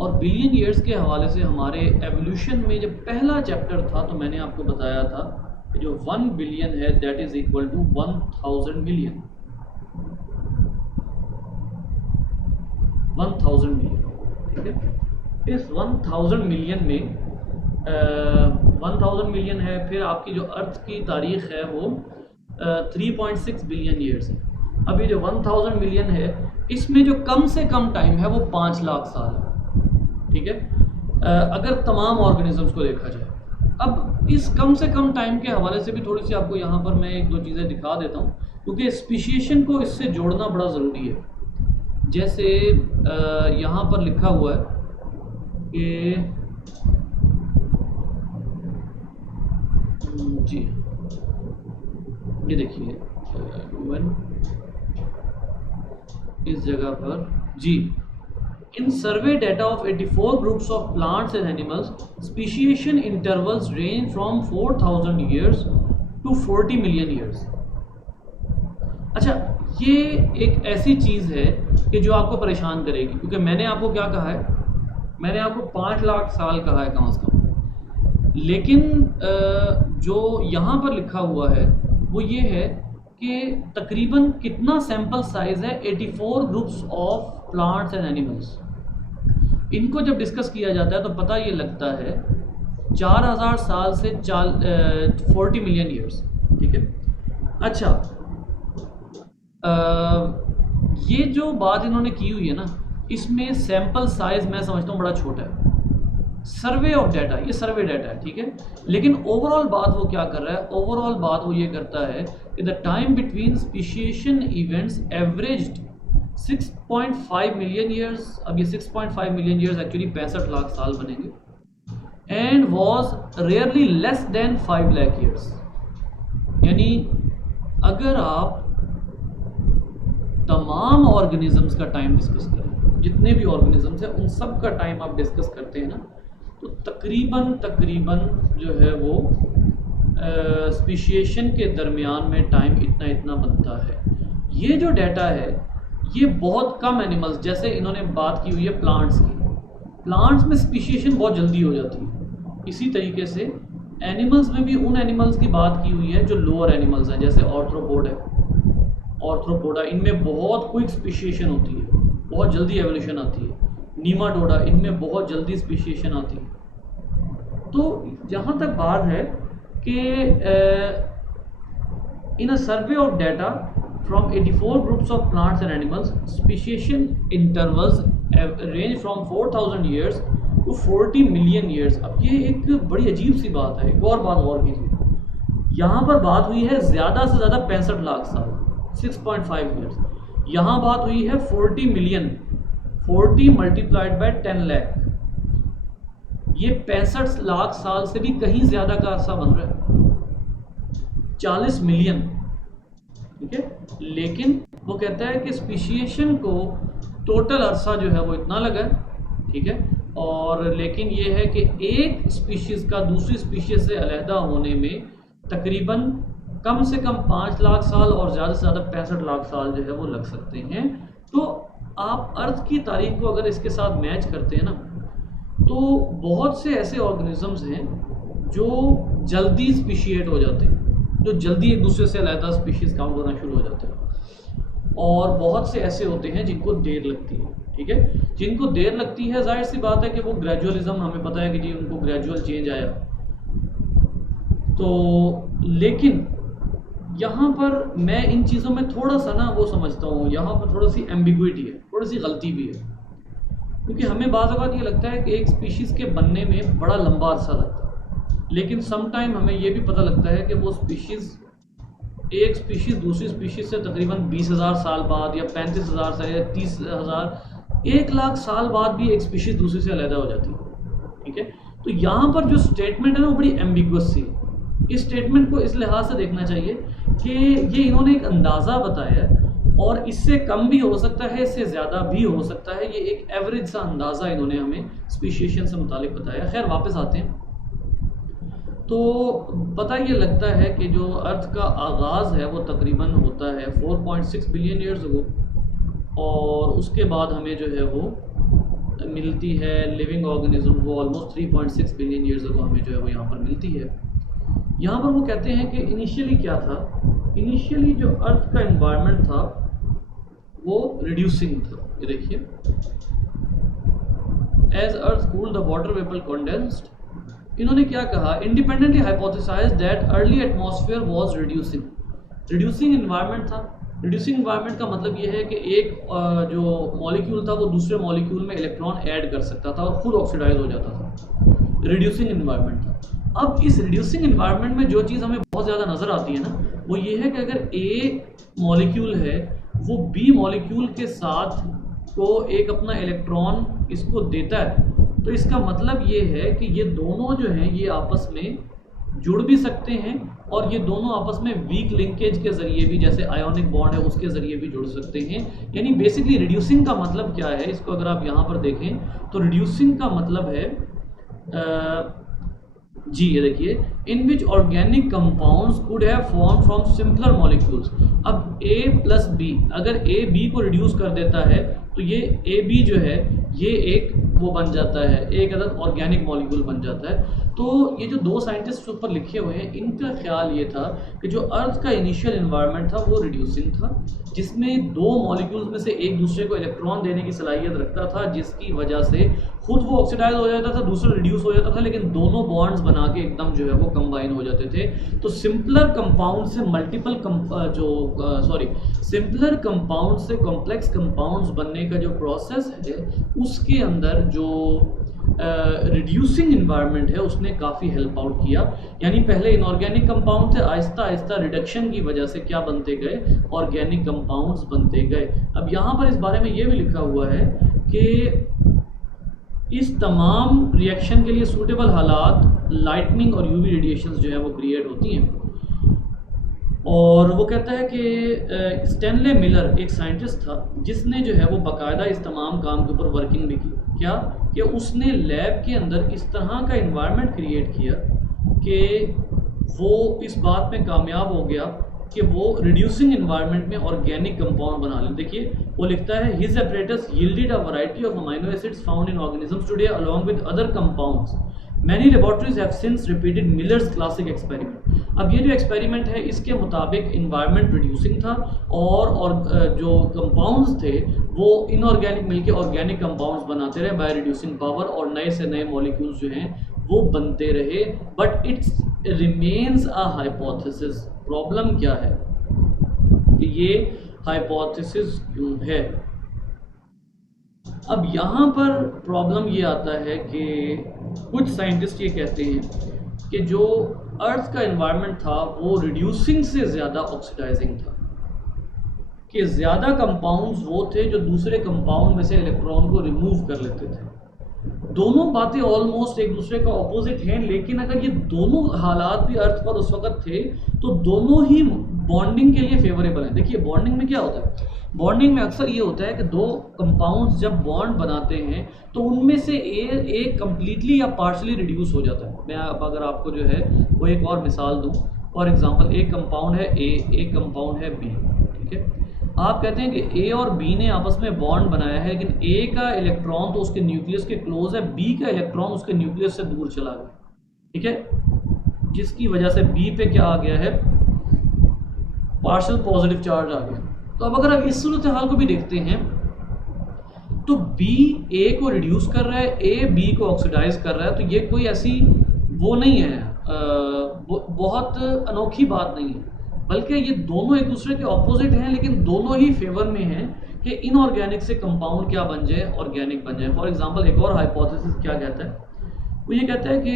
और बिलियन ईयर्स के हवाले से हमारे एवोल्यूशन में जब पहला चैप्टर था तो मैंने आपको बताया था कि जो 1 बिलियन है that is equal to 1000 million. 1000 million, ठीक है। इस 1000 मिलियन में 1000 मिलियन है, फिर आपकी जो अर्थ की तारीख़ है वो 3.6 बिलियन ईयर्स है। अब ये जो 1000 मिलियन है इसमें जो कम से कम टाइम है वो 5 लाख साल है, ठीक है, अगर तमाम ऑर्गेनिजम्स को देखा जाए। अब इस कम से कम टाइम के हवाले से भी थोड़ी सी आपको यहाँ पर मैं एक दो चीज़ें दिखा देता हूँ, क्योंकि स्पीशिएशन को इससे जोड़ना बड़ा ज़रूरी है। जैसे यहाँ पर लिखा हुआ है कि जी ये देखिए इस जगह पर जी, in survey data of 84 groups of plants and animals speciation intervals range from 4000 years to 40 million years. अच्छा, ये एक ऐसी चीज़ है कि जो आपको परेशान करेगी, क्योंकि मैंने आपको क्या कहा है, मैंने आपको 5 लाख साल कहा है कम से कम, लेकिन जो यहाँ पर लिखा हुआ है वो ये है कि तकरीबन कितना सैंपल साइज़ है 84 groups of plants and animals. इनको जब डिस्कस किया जाता है तो पता ये लगता है 4000 साल से 40 मिलियन ईयर्स, ठीक है। अच्छा, ये जो बात इन्होंने की हुई है ना, इसमें सैंपल साइज मैं समझता हूँ बड़ा छोटा है। सर्वे ऑफ डाटा, ये सर्वे डाटा है, ठीक है, लेकिन ओवरऑल बात वो क्या कर रहा है, ओवरऑल बात वो ये करता है कि the time between speciation events averaged 6.5 million years. अब ये 6.5 मिलियन ईयर्स एक्चुअली 65 लाख साल बनेंगे, and was rarely less than 5 lakh years. यानी अगर आप तमाम ऑर्गेनिजम्स का टाइम डिस्कस करें, जितने भी ऑर्गेनिजम्स हैं उन सब का टाइम आप डिस्कस करते हैं ना, तो तकरीबन जो है वो स्पीशिएशन के दरमियान में टाइम इतना बनता है। ये जो डाटा है ये बहुत कम एनिमल्स, जैसे इन्होंने बात की हुई है प्लांट्स की, प्लांट्स में स्पीशिएशन बहुत जल्दी हो जाती है। इसी तरीके से एनिमल्स में भी उन एनिमल्स की बात की हुई है जो लोअर एनिमल्स हैं, जैसे ऑर्थ्रोपोड है, ऑर्थ्रोपोडा, इनमें बहुत क्विक स्पीशिएशन होती है, बहुत जल्दी एवोल्यूशन आती है। नीमाटोडा, इनमें बहुत जल्दी स्पीशिएशन आती है। तो जहाँ तक बात है कि in a survey of data from 84 groups of plants and animals speciation intervals range from 4000 years to 40 million years. अब ये एक बड़ी अजीब सी बात है, एक और बात और कीजिए, यहाँ पर बात हुई है ज़्यादा से ज़्यादा 65 लाख साल, 6.5 ईयर्स। यहाँ बात हुई है 40 मिलियन, 40 मल्टीप्लाइड बाय 10 लाख, ये 65 लाख साल से भी कहीं ज़्यादा का अरसा बन रहा है, 40 मिलियन, ठीक है। लेकिन वो कहता है कि स्पीशिएशन को टोटल अरसा जो है वो इतना लगा है, ठीक है, और लेकिन ये है कि एक स्पीशीज़ का दूसरी स्पीशीज़ से अलहदा होने में तकरीबन कम से कम 5 लाख साल और ज़्यादा से ज़्यादा 65 लाख साल जो है वो लग सकते हैं। तो आप अर्थ की तारीख को अगर इसके साथ मैच करते हैं ना, तो बहुत से ऐसे ऑर्गेनिजम्स हैं जो जल्दी स्पीशिएट हो जाते हैं, जो जल्दी एक दूसरे से अलहदा स्पीशीज़ काउंट होना शुरू हो जाते हैं, और बहुत से ऐसे होते हैं जिनको देर लगती है, ठीक है। जिनको देर लगती है, जाहिर सी बात है कि वो ग्रेजुअलिज्म, हमें पता है कि जी उनको ग्रेजुअल चेंज आया। तो लेकिन यहाँ पर मैं इन चीज़ों में थोड़ा सा ना वो समझता हूँ, यहाँ पर थोड़ी सी एम्बिग्विटी है, थोड़ी सी गलती भी है, क्योंकि हमें बाज़ औक़ात ये लगता है कि एक स्पीशीज़ के बनने में बड़ा लंबा अरसा लगता है, लेकिन सम टाइम हमें ये भी पता लगता है कि वो स्पीशीज़, एक स्पीशीज़ दूसरी स्पीशीज़ से तकरीबन 20,000 साल बाद या 35,000 साल या 30,000, 1 लाख साल बाद भी एक स्पीशीज़ दूसरी से अलग हो जाती है, ठीक है। तो यहाँ पर जो स्टेटमेंट है ना वो बड़ी एम्बिगुअस सी है। इस स्टेटमेंट को इस लिहाज से देखना चाहिए कि ये इन्होंने एक अंदाज़ा बताया और इससे कम भी हो सकता है, इससे ज़्यादा भी हो सकता है, ये एक एवरेज सा अंदाज़ा इन्होंने हमें स्पीशिएशन से मुतालिक बताया। खैर वापस आते हैं। तो पता ये लगता है कि जो अर्थ का आगाज़ है वो तकरीबन होता है 4.6 बिलियन ईयर्स अगो, और उसके बाद हमें जो है वो मिलती है लिविंग ऑर्गेनिज्म, वो ऑलमोस्ट 3.6 बिलियन ईयर्स अगो हमें जो है वो यहाँ पर मिलती है। यहाँ पर वो कहते हैं कि इनिशियली क्या था, इनिशियली जो अर्थ का एनवायरनमेंट था वो रिड्यूसिंग था। ये देखिए, as earth cooled the water vapour condensed, इन्होंने क्या कहा, independently hypothesize that early atmosphere was reducing. Reducing environment था। रिड्यूसिंग एनवायरनमेंट का मतलब ये है कि एक जो मॉलिक्यूल था वो दूसरे मॉलिक्यूल में इलेक्ट्रॉन ऐड कर सकता था और खुद ऑक्सीडाइज हो जाता था। रिड्यूसिंग एनवायरनमेंट था। अब इस रिड्यूसिंग एनवायरनमेंट में जो चीज़ हमें बहुत ज़्यादा नज़र आती है ना, वो ये है कि अगर ए मॉलिक्यूल है वो बी मॉलिक्यूल के साथ को एक अपना इलेक्ट्रॉन इसको देता है, तो इसका मतलब ये है कि ये दोनों जो हैं ये आपस में जुड़ भी सकते हैं और ये दोनों आपस में वीक लिंकेज के जरिए भी, जैसे आयोनिक बॉन्ड है उसके जरिए भी जुड़ सकते हैं। यानी बेसिकली रिड्यूसिंग का मतलब क्या है, इसको अगर आप यहाँ पर देखें तो रिड्यूसिंग का मतलब है जी, ये देखिए, in which organic compounds could have form from simpler molecules. अब ए प्लस बी, अगर ए बी को रिड्यूस कर देता है तो ये ए बी जो है ये एक वो बन जाता है, एक अदद ऑर्गेनिक मॉलिक्यूल बन जाता है। तो ये जो दो साइंटिस्ट ऊपर लिखे हुए हैं, इनका ख्याल ये था कि जो अर्थ का इनिशियल एनवायरनमेंट था वो रिड्यूसिंग था, जिसमें दो मॉलिक्यूल्स में से एक दूसरे को इलेक्ट्रॉन देने की सलाहियत रखता था, जिसकी वजह से खुद वो ऑक्सीडाइज हो जाता था, दूसरा रिड्यूस हो जाता था, लेकिन दोनों बॉन्ड्स बना के एकदम जो है वो कंबाइन हो जाते थे। तो सिंपलर कंपाउंड से मल्टीपल सिंपलर कंपाउंड से कॉम्प्लेक्स कंपाउंड्स बनने का जो प्रोसेस है उसके अंदर जो रिड्यूसिंग एनवायरनमेंट है उसने काफ़ी हेल्प आउट किया। यानी पहले इनऑर्गेनिक कंपाउंड थे, आहिस्ता आहिस्ता रिडक्शन की वजह से क्या बनते गए, ऑर्गेनिक कंपाउंड्स बनते गए। अब यहाँ पर इस बारे में ये भी लिखा हुआ है कि इस तमाम रिएक्शन के लिए सूटेबल हालात लाइटनिंग और यूवी रेडिएशंस जो है वो क्रिएट होती हैं। और वो कहता है कि स्टैनले मिलर एक साइंटिस्ट था जिसने जो है वो बाकायदा इस तमाम काम के ऊपर वर्किंग भी की। क्या कि उसने लैब के अंदर इस तरह का इन्वायरमेंट क्रिएट किया कि वो इस बात में कामयाब हो गया कि वो रिड्यूसिंग एनवायरनमेंट में ऑर्गेनिक कंपाउंड बना ले। देखिए वो लिखता है, his apparatus yielded a variety of amino acids found in organisms today along with other compounds. Many laboratories have since repeated Miller's classic experiment. अब ये जो एक्सपेरिमेंट है इसके मुताबिक इन्वायरमेंट रिड्यूसिंग था और जो कंपाउंड्स थे वो इनऑर्गेनिक मिलके ऑर्गेनिक कंपाउंड्स बनाते रहे बाय रिड्यूसिंग पावर, और नए से नए मॉलिक्यूल्स जो हैं वो बनते रहे। But it's remains a hypothesis. Problem क्या है कि ये हाइपोथेसिस है। अब यहाँ पर प्रॉब्लम ये आता है कि कुछ साइंटिस्ट ये कहते हैं कि जो अर्थ का एनवायरनमेंट था वो रिड्यूसिंग से ज़्यादा ऑक्सीडाइजिंग था, कि ज़्यादा कंपाउंड्स वो थे जो दूसरे कंपाउंड में से इलेक्ट्रॉन को रिमूव कर लेते थे। दोनों बातें ऑलमोस्ट एक दूसरे का ऑपोजिट हैं, लेकिन अगर ये दोनों हालात भी अर्थ पर उस वक्त थे तो दोनों ही बॉन्डिंग के लिए फेवरेबल हैं। देखिए बॉन्डिंग में क्या होता है, बॉन्डिंग में अक्सर ये होता है कि दो कंपाउंड्स जब बॉन्ड बनाते हैं तो उनमें से एक कम्प्लीटली या पार्शली रिड्यूस हो जाता है। मैं अगर आपको जो है वो एक और मिसाल दूँ, फॉर एग्जांपल एक कंपाउंड है ए, एक कंपाउंड है बी, ठीक है। आप कहते हैं कि ए और बी ने आपस में बॉन्ड बनाया है, लेकिन ए का इलेक्ट्रॉन तो उसके न्यूक्लियस के क्लोज है, बी का इलेक्ट्रॉन उसके न्यूक्लियस से दूर चला गया, ठीक है, जिसकी वजह से बी पे क्या आ गया है, पार्शियल पॉजिटिव चार्ज आ गया। तो अब अगर आप इस सूरत हाल को भी देखते हैं तो बी ए को रिड्यूस कर रहा है, ए बी को ऑक्सीडाइज कर रहा है, तो ये कोई ऐसी वो नहीं है, बहुत अनोखी बात नहीं है, बल्कि ये दोनों एक दूसरे के ऑपोजिट हैं, लेकिन दोनों ही फेवर में हैं कि इनऑर्गेनिक से कंपाउंड क्या बन जाए, ऑर्गेनिक बन जाए। फॉर एग्जांपल एक और हाइपोथेसिस क्या कहता है, वो ये कहता है कि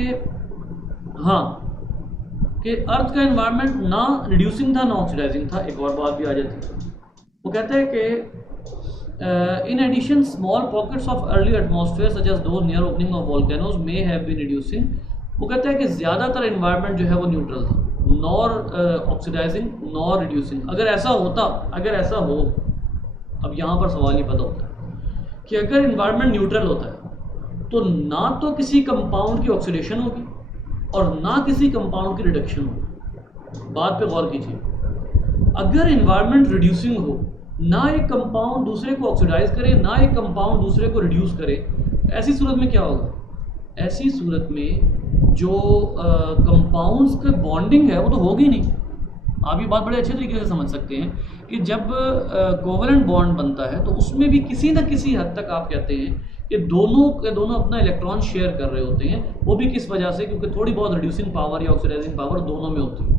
हाँ कि अर्थ का एनवायरनमेंट ना रिड्यूसिंग था ना ऑक्सीडाइजिंग था। एक और बात भी आ जाती है, वो कहता है कि in addition small pockets of early atmosphere such as those near opening of volcanoes may have been reducing. वो कहता है कि ज़्यादातर एनवायरनमेंट जो है वो न्यूट्रल था, नॉर ऑक्सीडाइजिंग नॉर रिड्यूसिंग। अगर ऐसा होता, अगर ऐसा हो, अब यहाँ पर सवाल ये पैदा होता है कि अगर एनवायरनमेंट न्यूट्रल होता है तो ना तो किसी कंपाउंड की ऑक्सीडेशन होगी और ना किसी कंपाउंड की रिडक्शन हो। बात पे गौर कीजिए, अगर इन्वायरमेंट रिड्यूसिंग हो, ना एक कंपाउंड दूसरे को ऑक्सीडाइज करे, ना एक कंपाउंड दूसरे को रिड्यूस करे, ऐसी सूरत में क्या होगा? ऐसी सूरत में जो कंपाउंड्स के बॉन्डिंग है वो तो होगी नहीं। आप ये बात बड़े अच्छे तरीके से समझ सकते हैं कि जब कोवेलेंट बॉन्ड बनता है तो उसमें भी किसी न किसी हद तक आप कहते हैं कि दोनों के दोनों अपना इलेक्ट्रॉन शेयर कर रहे होते हैं। वो भी किस वजह से? क्योंकि थोड़ी बहुत रिड्यूसिंग पावर या ऑक्सीडाइजिंग पावर दोनों में होती है।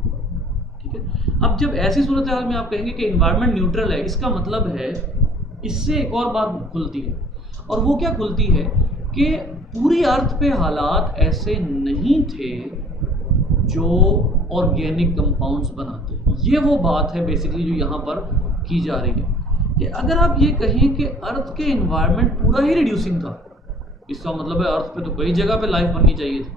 ठीक है, अब जब ऐसी सूरत हाल में आप कहेंगे कि इन्वायरमेंट न्यूट्रल है, इसका मतलब है इससे एक और बात खुलती है, और वो क्या खुलती है कि पूरी अर्थ पे हालात ऐसे नहीं थे जो ऑर्गेनिक कंपाउंड्स बनाते हैं। ये वो बात है बेसिकली जो यहाँ पर की जा रही है कि अगर आप ये कहें कि अर्थ के इन्वायरमेंट पूरा ही रिड्यूसिंग था, इसका मतलब है अर्थ पे तो कई जगह पे लाइफ बननी चाहिए थी।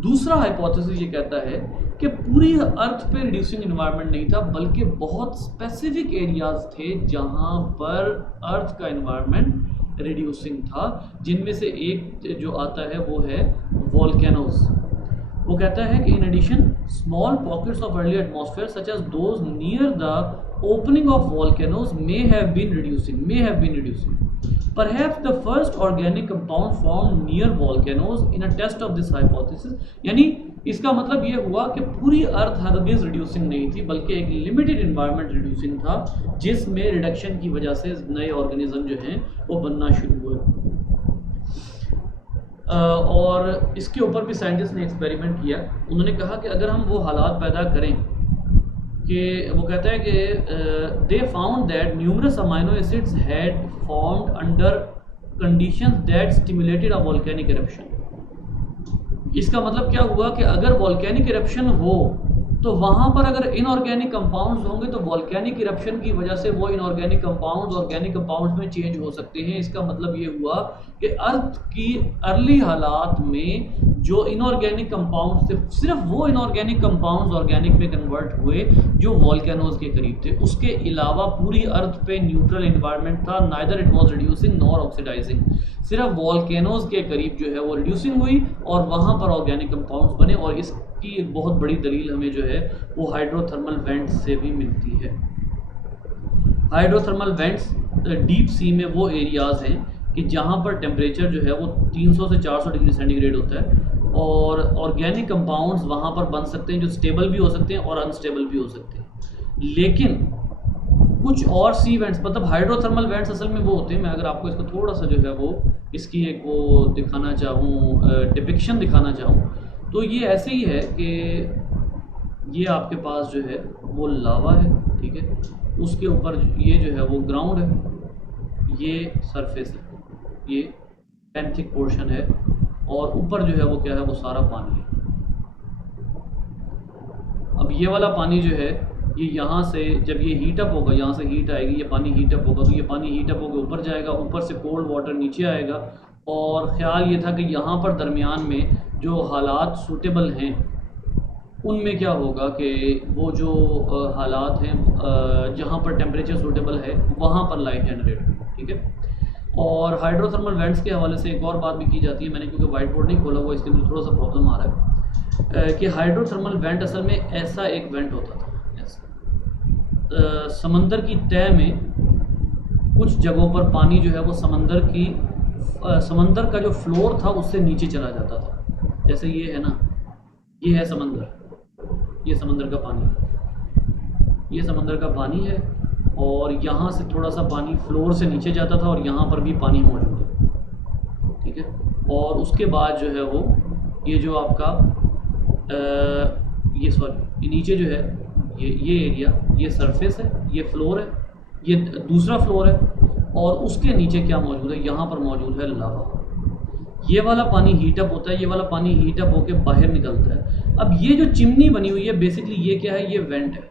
दूसरा हाइपोथेसिस ये कहता है कि पूरी अर्थ पे रिड्यूसिंग इन्वायरमेंट नहीं था, बल्कि बहुत स्पेसिफिक एरियाज थे जहाँ पर अर्थ का इन्वायरमेंट रिड्यूसिंग था, जिनमें से एक जो आता है वो है वोल्केनोज। वो कहता है कि in addition small pockets of early atmosphere such as those near the opening of volcanoes may have been reducing. Perhaps the first organic compound formed near volcanoes in a test of this hypothesis। यानी इसका मतलब ये हुआ कि पूरी अर्थ हरगिज reducing नहीं थी, बल्कि एक लिमिटेड इन्वायरमेंट रिड्यूसिंग था, जिसमें रिडक्शन की वजह से नए ऑर्गेनिज्म जो हैं वो बनना शुरू हुए। और इसके ऊपर भी साइंटिस्ट ने एक्सपेरिमेंट किया। उन्होंने कहा कि अगर हम वो हालात पैदा करें कि वो कहता है कि they found that numerous amino acids had formed under conditions that stimulated a volcanic eruption. इसका मतलब क्या हुआ कि अगर वोल्केनिक इरप्शन हो तो वहाँ पर अगर इनऑर्गेनिक कंपाउंड्स होंगे तो वोल्केनिक इरप्शन की वजह से वो इनऑर्गेनिक कंपाउंड्स ऑर्गेनिक कंपाउंड्स में चेंज हो सकते हैं। इसका मतलब ये हुआ कि अर्थ की अर्ली हालात में जो इनऑर्गेनिक कंपाउंड्स थे, सिर्फ वो इनऑर्गेनिक कंपाउंड्स ऑर्गेनिक में कन्वर्ट हुए जो वोल्केनोज के करीब थे। उसके अलावा पूरी अर्थ पे न्यूट्रल एनवायरनमेंट था, neither it was reducing nor oxidizing. सिर्फ वोल्केनोज के करीब जो है वो रिड्यूसिंग हुई और वहाँ पर ऑर्गेनिक कंपाउंड्स बने। और इसकी एक बहुत बड़ी दलील हमें जो है वो हाइड्रोथर्मल वेंट्स से भी मिलती है। हाइड्रोथर्मल वेंट्स डीप सी में वो एरियाज हैं कि जहाँ पर टेम्परेचर जो है वो 300 से 400 डिग्री सेंटीग्रेड होता है और ऑर्गेनिक कंपाउंड्स वहाँ पर बन सकते हैं जो स्टेबल भी हो सकते हैं और अनस्टेबल भी हो सकते हैं। लेकिन कुछ और सी वेंट्स, मतलब हाइड्रोथर्मल वेंट्स असल में वो होते हैं, मैं अगर आपको इसको थोड़ा सा जो है वो इसकी एक वो दिखाना चाहूँ, डिपिक्शन दिखाना चाहूँ, तो ये ऐसे ही है कि ये आपके पास जो है वो लावा है, ठीक है, उसके ऊपर ये जो है वो ग्राउंड है, ये सरफेस है, ये पैंथिक पोर्शन है और ऊपर जो है वो क्या है वो सारा पानी है। अब ये वाला पानी जो है ये यहाँ से जब ये हीट अप होगा, यहाँ से हीट आएगी, ये पानी हीट अप होगा, तो ये पानी हीट अप होकर ऊपर जाएगा, ऊपर से कोल्ड वाटर नीचे आएगा। और ख़्याल ये था कि यहाँ पर दरमियान में जो हालात सूटेबल हैं उनमें क्या होगा कि वो जो हालात हैं जहाँ पर टेम्परेचर सूटेबल है वहाँ पर लाइट जनरेट होगी, ठीक है। और हाइड्रोथर्मल वेंट्स के हवाले से एक और बात भी की जाती है, मैंने क्योंकि वाइट बोर्ड नहीं खोला हुआ इसलिए मुझे थोड़ा सा प्रॉब्लम आ रहा है कि हाइड्रोथर्मल वेंट असल में ऐसा एक वेंट होता था, समंदर की तह में कुछ जगहों पर पानी जो है वो समंदर का जो फ्लोर था उससे नीचे चला जाता था। जैसे ये है ना, ये है समंदर, ये समंदर का पानी, ये समंदर का पानी है और यहाँ से थोड़ा सा पानी फ्लोर से नीचे जाता था और यहाँ पर भी पानी मौजूद है, ठीक है। और उसके बाद जो है वो ये जो आपका ये सॉरी नीचे जो है ये एरिया, ये सरफेस है, ये फ्लोर है, ये दूसरा फ्लोर है और उसके नीचे क्या मौजूद है, यहाँ पर मौजूद है लावा। ये वाला पानी हीटअप होता है, ये वाला पानी हीटअप होकर बाहर निकलता है। अब ये जो चिमनी बनी हुई है बेसिकली ये क्या है, ये वेंट है।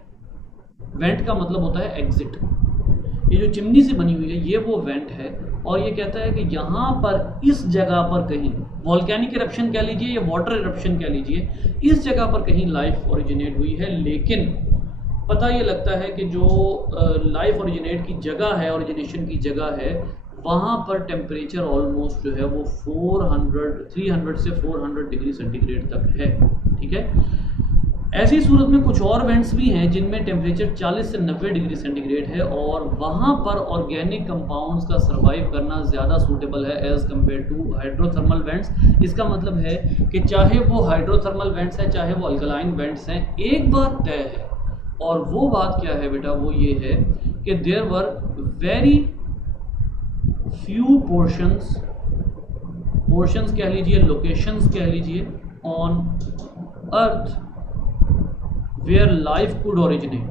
वेंट का मतलब होता है एग्जिट। ये जो चिमनी से बनी हुई है ये वो वेंट है और ये कहता है कि यहाँ पर इस जगह पर कहीं वॉल्केनिक इरप्शन कह लीजिए या वाटर इरप्शन कह लीजिए, इस जगह पर कहीं लाइफ ओरिजिनेट हुई है। लेकिन पता ये लगता है कि जो लाइफ ओरिजिनेट की जगह है, ओरिजिनेशन की जगह है, वहाँ पर टेम्परेचर ऑलमोस्ट जो है वो 300 से 400 डिग्री सेंटीग्रेड तक है, ठीक है। ऐसी सूरत में कुछ और वेंट्स भी हैं जिनमें टेम्परेचर 40 से 90 डिग्री सेंटीग्रेड है और वहाँ पर ऑर्गेनिक कंपाउंड्स का सर्वाइव करना ज़्यादा सूटेबल है as compared to hydrothermal vents. इसका मतलब है कि चाहे वो हाइड्रोथर्मल वेंट्स हैं चाहे वो अल्कलाइन वेंट्स हैं, एक बात तय है, और वो बात क्या है बेटा, वो ये है कि there were very few portions कह लीजिए, लोकेशंस कह लीजिए on earth where life could originate.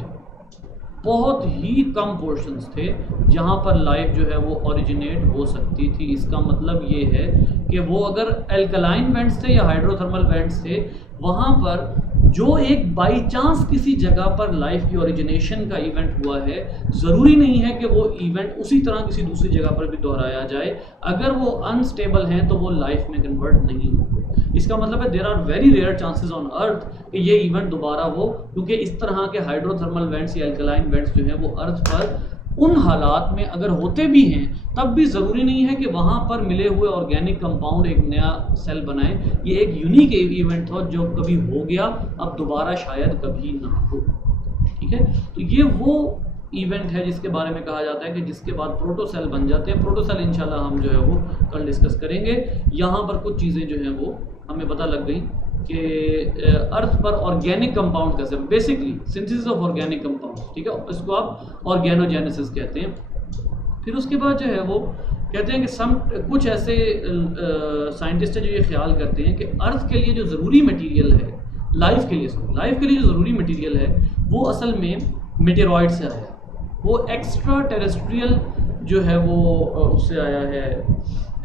बहुत ही कम पोर्शंस थे जहाँ पर लाइफ जो है वो ओरिजिनेट हो सकती थी। इसका मतलब ये है कि वो अगर अल्कलाइन वेंट्स थे या हाइड्रोथर्मल वेंट्स थे, वहाँ पर जो एक बाई चांस किसी जगह पर लाइफ की ओरिजिनेशन का इवेंट हुआ है, ज़रूरी नहीं है कि वो इवेंट उसी तरह किसी दूसरी जगह पर भी दोहराया जाए। अगर वो अनस्टेबल हैं तो वो लाइफ में कन्वर्ट नहीं होंगे। इसका मतलब है there are very rare chances on earth कि ये इवेंट दोबारा हो, क्योंकि इस तरह के हाइड्रोथर्मल वेंट्स या अल्कलाइन वेंट्स जो हैं वो अर्थ पर उन हालात में अगर होते भी हैं तब भी ज़रूरी नहीं है कि वहाँ पर मिले हुए ऑर्गेनिक कंपाउंड एक नया सेल बनाए। ये एक यूनिक इवेंट था जो कभी हो गया, अब दोबारा शायद कभी ना हो, ठीक है। तो ये वो इवेंट है जिसके बारे में कहा जाता है कि जिसके बाद प्रोटोसेल बन जाते हैं। प्रोटोसेल इंशाल्लाह हम जो है वो कल डिस्कस करेंगे। यहाँ पर कुछ चीज़ें जो हैं वो हमें पता लग गई कि अर्थ पर ऑर्गेनिक कंपाउंड कैसे, basically synthesis of organic compound, ठीक है, इसको आप ऑर्गेनोजेनेसिस कहते हैं। फिर उसके बाद जो है वो कहते हैं कि कुछ ऐसे साइंटिस्ट हैं जो ये ख्याल करते हैं कि अर्थ के लिए जो ज़रूरी मटेरियल है, लाइफ के लिए जो ज़रूरी मटेरियल है वो असल में मेटेरॉइड से आया है। वो एक्स्ट्रा टेरेस्ट्रियल जो है वो उससे आया है,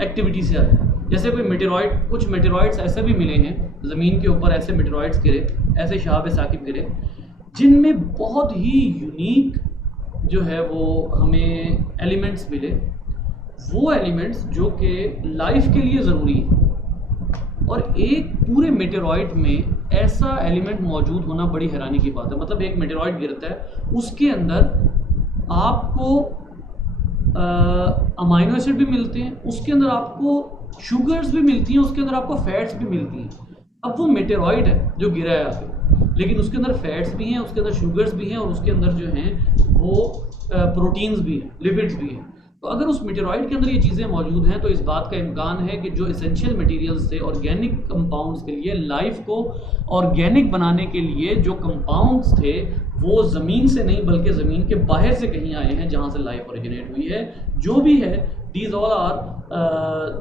एक्टिविटी से आया है। जैसे कोई मेटेरॉइड, कुछ मेटेरॉइड्स ऐसे भी मिले हैं ज़मीन के ऊपर, ऐसे मेटेरॉइड्स गिरे, ऐसे शहाब साकिब गिरे जिनमें बहुत ही यूनिक जो है वो हमें एलिमेंट्स मिले, वो एलिमेंट्स जो कि लाइफ के लिए ज़रूरी है। और एक पूरे मेटेरॉइड में ऐसा एलिमेंट मौजूद होना बड़ी हैरानी की बात है। मतलब एक मेटेरॉइड गिरता है, उसके अंदर आपको अमाइनो एसिड भी मिलते हैं, उसके अंदर आपको शुगर्स भी मिलती हैं, उसके अंदर आपको फैट्स भी मिलती हैं। अब वो मेटेरॉइड है जो गिरा है आगे, लेकिन उसके अंदर फैट्स भी हैं, उसके अंदर शुगर्स भी हैं, और उसके अंदर जो हैं वो प्रोटीन्स भी हैं, लिपिड्स भी हैं। तो अगर उस मेटेरॉइड के अंदर ये चीज़ें मौजूद हैं तो इस बात का इम्कान है कि जो एसेंशियल मटेरियल्स थे ऑर्गेनिक कंपाउंड्स के लिए, लाइफ को ऑर्गेनिक बनाने के लिए जो कंपाउंड्स थे वो ज़मीन से नहीं बल्कि ज़मीन के बाहर से कहीं आए हैं जहाँ से लाइफ ओरिजिनेट हुई है। जो भी है, these all are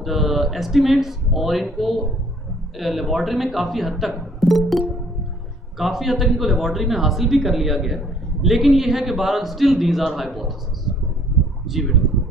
the estimates, और इनको लेबॉर्ट्री में काफ़ी हद तक इनको लेबॉर्ट्री में हासिल भी कर लिया गया, लेकिन ये है कि बहरहाल स्टिल दीज आर हाइपोथेसिस। जी बेटा।